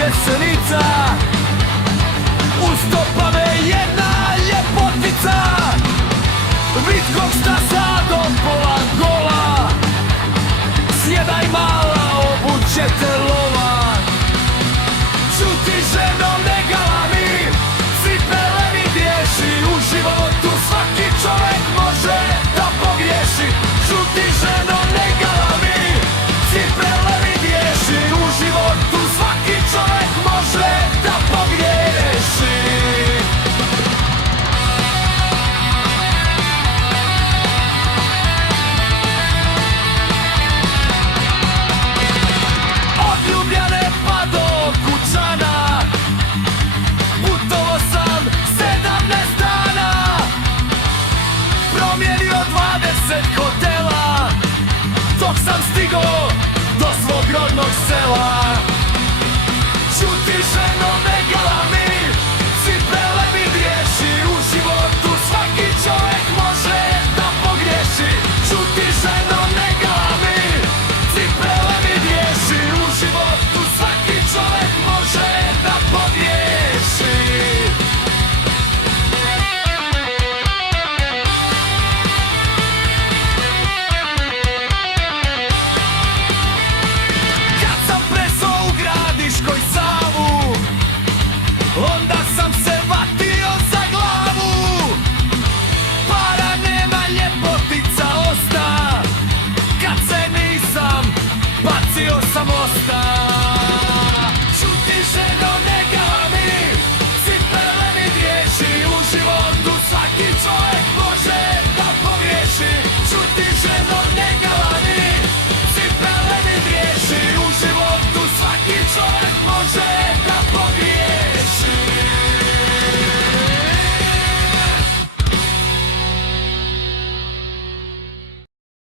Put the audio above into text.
Jesenica. Ustopa me jedna ljepotica, vitkog stasa do pola gola. Sjedaj mala, obuće te lova. Čuti ženo, ne galami, cipele mi dješi. U životu svaki čovjek može da pogriješi. Čuti ženo, ne galami, cipele mi dješi. U životu svaki čovjek može da pogriješi. Od Ljubljane pa do Kućana putovao sam 17 dana. Promijenio 20 hotela dok sam stigao do svog rodnog sela. Čuti ženo, ne galami, cipele mi griješi. U životu svaki čovjek može da pogriješi. Čuti ženo, ne galami, cipele mi griješi. U životu svaki čovjek može da pogriješi. Kad sam presao u Gradiškoj Savu, onda sam se vatio za glavu. Para nema, ljepotica osta, kad se nisam bacio sa mosta.